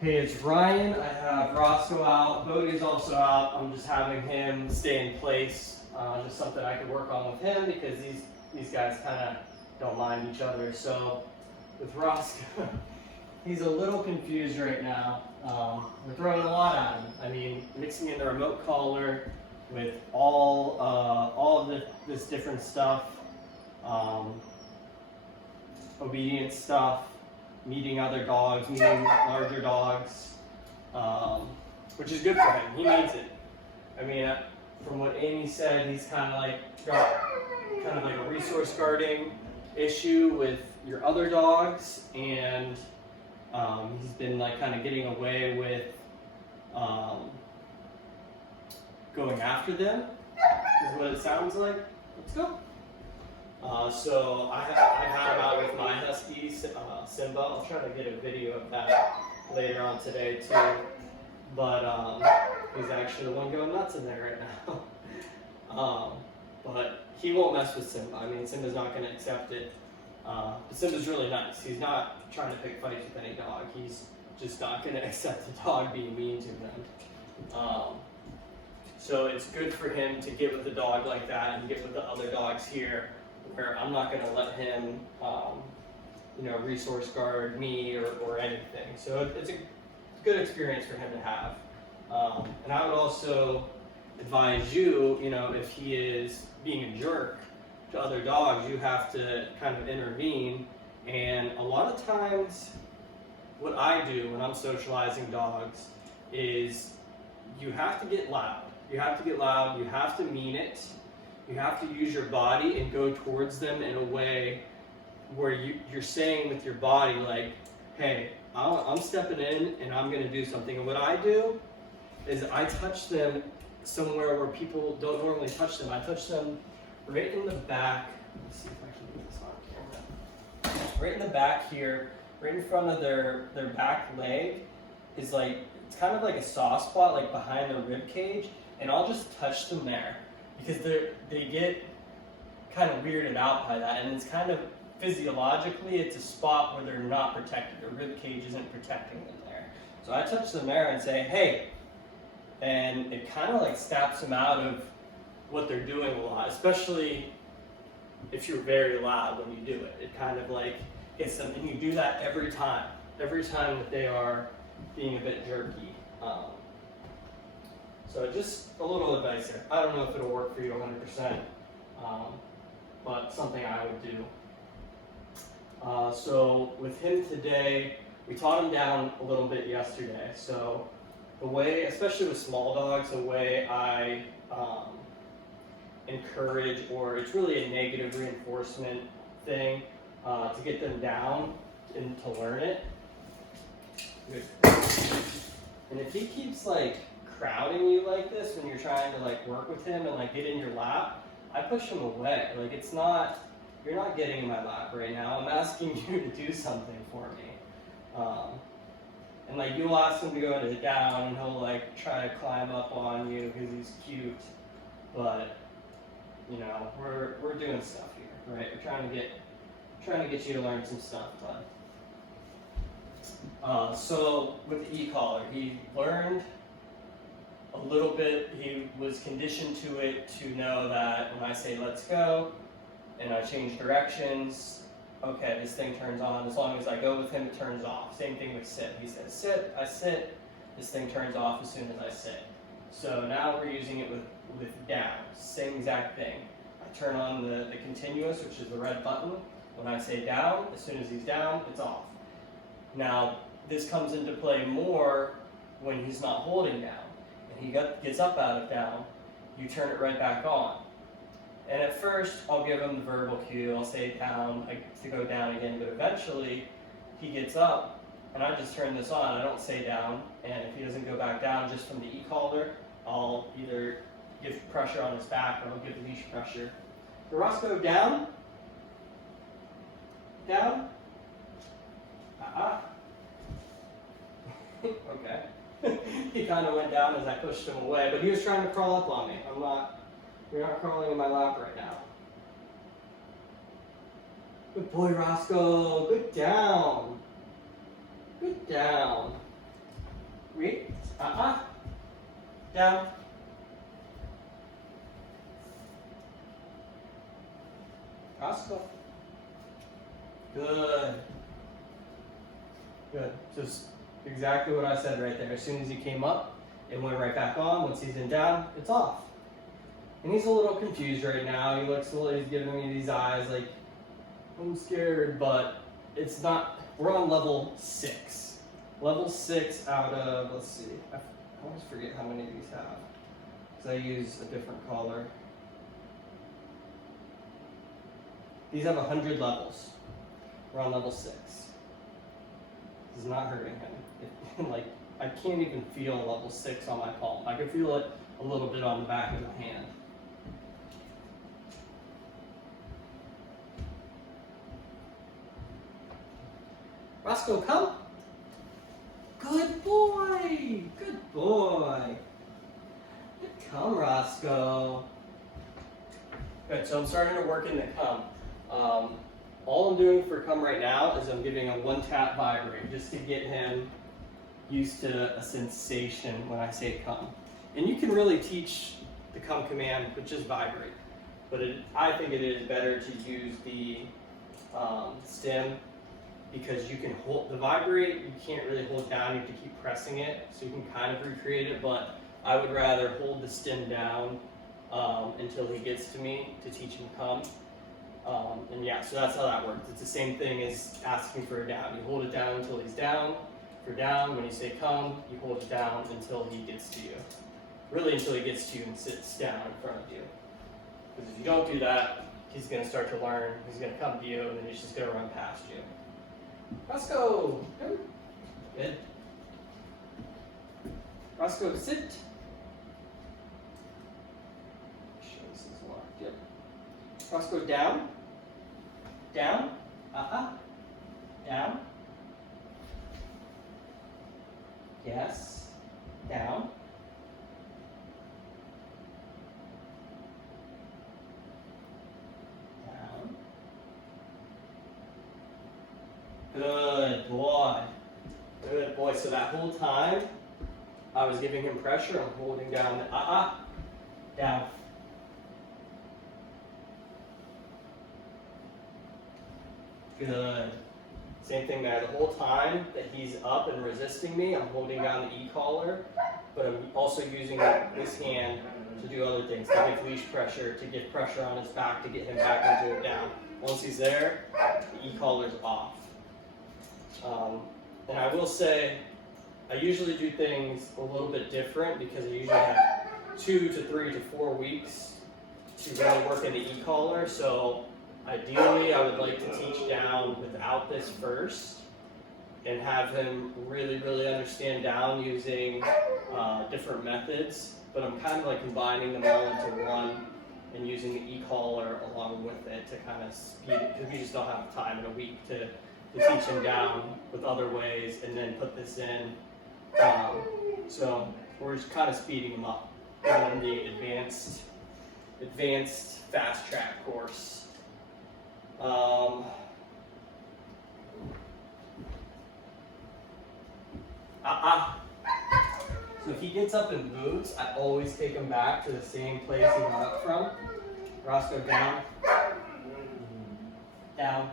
Hey, it's Ryan. I have Roscoe out. Bodie's also out. I'm just having him stay in place. Just something I could work on with him because these guys kind of don't mind each other. So with Roscoe, he's a little confused right now. We're throwing a lot at him. I mean, mixing in the remote collar with all of this different stuff, obedience stuff, meeting other dogs, meeting larger dogs, which is good for him. He needs it. I mean, from what Amy said, he's kind of like got kind of like a resource guarding issue with your other dogs, and he's been like kind of getting away with going after them, is what it sounds like. Let's go. So I had him out with my husky, Simba. I'll try to get a video of that later on today too. But he's actually the one going nuts in there right now. But he won't mess with Simba. I mean, Simba's not going to accept it. But Simba's really nice. He's not trying to pick fights with any dog. He's just not going to accept the dog being mean to him. So it's good for him to get with a dog like that and get with the other dogs here, where I'm not going to let him, resource guard me or anything. So it's a good experience for him to have. And I would also advise you, if he is being a jerk to other dogs, you have to kind of intervene. And a lot of times, what I do when I'm socializing dogs is you have to get loud. You have to get loud, you have to mean it. You have to use your body and go towards them in a way where you're saying with your body, like, hey, I'm stepping in and I'm going to do something. And what I do is I touch them somewhere where people don't normally touch them. I touch them right in the back. Let's see if I can get this on camera. Right in the back here, right in front of their back leg is like, it's kind of like a soft spot, like behind their rib cage. And I'll just touch them there, because they get kind of weirded out by that, and it's kind of physiologically, it's a spot where they're not protected. Their rib cage isn't protecting them there. So I touch them there and say, hey, and it kind of like snaps them out of what they're doing a lot, especially if you're very loud when you do it. It kind of like gets them, and you do that every time that they are being a bit jerky. So just a little advice here. I don't know if it'll work for you 100%, but something I would do. So with him today, we taught him down a little bit yesterday. So the way, especially with small dogs, the way I encourage, or it's really a negative reinforcement thing, to get them down and to learn it. And if he keeps like crowding you like this when you're trying to like work with him and like get in your lap, I push him away. Like you're not getting in my lap right now. I'm asking you to do something for me. And like you'll ask him to go into the down and he'll like try to climb up on you because he's cute. But we're doing stuff here, right? We're trying to get you to learn some stuff, bud. So with the e-collar, he learned a little bit. He was conditioned to it to know that when I say let's go and I change directions, okay, this thing turns on. As long as I go with him, it turns off. Same thing with sit. He says sit, I sit, this thing turns off as soon as I sit. So now we're using it with down. Same exact thing. I turn on the continuous, which is the red button. When I say down, as soon as he's down, it's off. Now, this comes into play more when he's not holding down. And he gets up out of down, you turn it right back on. And at first, I'll give him the verbal cue. I'll say down, to go down again, but eventually he gets up and I just turn this on. I don't say down, and if he doesn't go back down just from the e-collar, I'll either give pressure on his back or I'll give leash pressure. Roscoe, down? Down? Okay. He kind of went down as I pushed him away, but he was trying to crawl up on me. You're not crawling in my lap right now. Good boy, Roscoe. Good down. Good down. Down. Roscoe. Good. Good. Just exactly what I said right there. As soon as he came up, it went right back on. Once he's in down, it's off. And he's a little confused right now. He looks a little, he's giving me these eyes like, I'm scared, but it's not, we're on level 6. Level 6 out of, let's see, I always forget how many of these have, because I use a different color. These have 100 levels. We're on level 6. This is not hurting him. Like, I can't even feel level 6 on my palm. I can feel it a little bit on the back of my hand. Roscoe, come. Good boy. Good boy. Come, Roscoe. Good, so I'm starting to work in the come. All I'm doing for come right now is I'm giving a 1-tap vibrate just to get him used to a sensation when I say come. And you can really teach the come command with just vibrate, but I think it is better to use the stem, because you can hold the vibrate, you can't really hold down, you have to keep pressing it, so you can kind of recreate it, but I would rather hold the stem down until he gets to me to teach him come. And yeah, so that's how that works. It's the same thing as asking for a down. You hold it down until he's down. For down, when you say come, you hold it down until he gets to you. Really until he gets to you and sits down in front of you. Because if you don't do that, he's going to start to learn, he's going to come to you, and then he's just going to run past you. Roscoe! Good. Roscoe, sit. Sure this is locked. Yep. Roscoe, down. Down. Down. Yes. Down. Down. Good boy. Good boy. So that whole time, I was giving him pressure. I'm holding down the down. Good. Same thing there. The whole time that he's up and resisting me, I'm holding down the E-collar, but I'm also using this hand to do other things, to give leash pressure, to get pressure on his back, to get him back into it down. Once he's there, the E-collar's off. And I will say, I usually do things a little bit different because I usually have 2 to 3 to 4 weeks to really work in the E-collar. So ideally, I would like to teach down without this first and have him really, really understand down using different methods. But I'm kind of like combining them all into one and using the E-collar along with it to kind of speed it, because we just don't have time in a week to teach him down with other ways and then put this in. So we're just kind of speeding him up on the advanced fast track course. So if he gets up and moves, I always take him back to the same place he got up from. Roscoe, down. Down.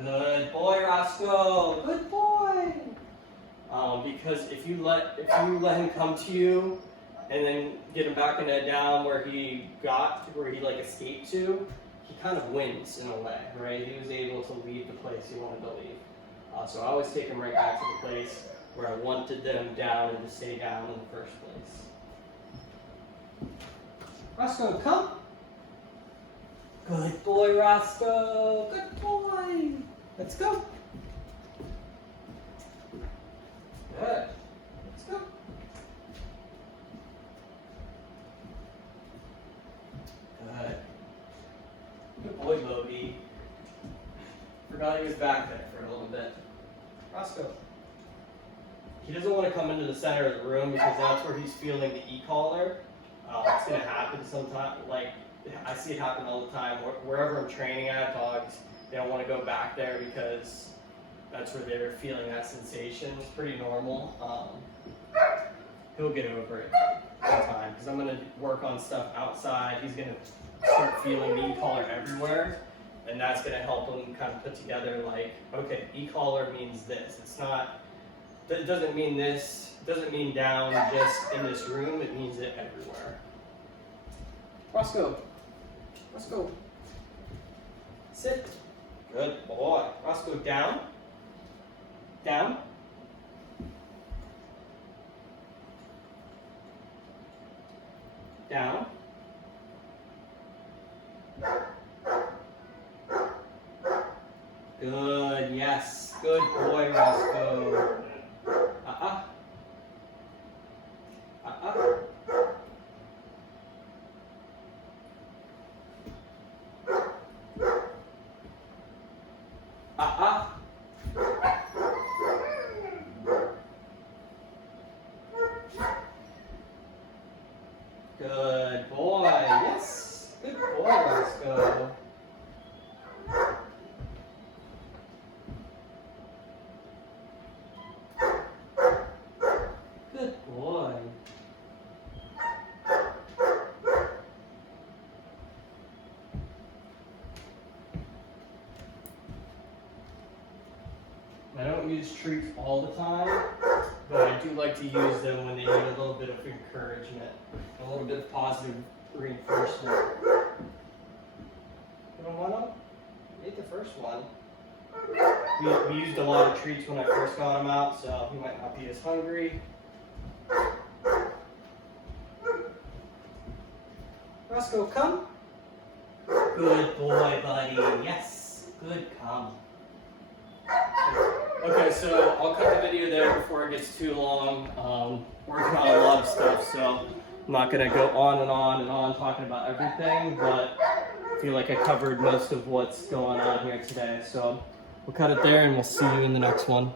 Good boy, Roscoe. Good boy. Because if you let him come to you and then get him back in that down where he like escaped to, he kind of wins in a way, right? He was able to leave the place he wanted to leave. So I always take him right back to the place where I wanted them down and to stay down in the first place. Roscoe, come. Good boy, Roscoe. Good boy. Let's go. Good. Let's go. Good. Good boy, Bodie. Forgot he was back there for a little bit. Roscoe. He doesn't want to come into the center of the room because that's where he's feeling the E-collar. It's going to happen sometime. Like, I see it happen all the time. Wherever I'm training at, dogs, they don't want to go back there because that's where they're feeling that sensation. It's pretty normal. He'll get over it in time because I'm going to work on stuff outside. He's going to start feeling the e-collar everywhere, and that's going to help him kind of put together like, okay, e-collar means this. It's not, it doesn't mean this, it doesn't mean down just in this room, it means it everywhere. Roscoe, Roscoe, sit. Good boy. Roscoe, down, down. Down. Good, yes. Good boy, Roscoe. Uh-uh. Uh-uh. Uh-uh. Good boy, yes. Good boy, Roscoe. Good boy. I don't use treats all the time, but I do like to use them when they need a little bit of encouragement, a little bit of positive reinforcement. You don't want them? You ate the first one. We used a lot of treats when I first got him out, so he might not be as hungry. Roscoe, come. Good boy, buddy. Yes. Good, come. Okay, so I'll cut the video there before it gets too long. Working on a lot of stuff, so I'm not going to go on and on and on talking about everything, but I feel like I covered most of what's going on here today. So we'll cut it there and we'll see you in the next one.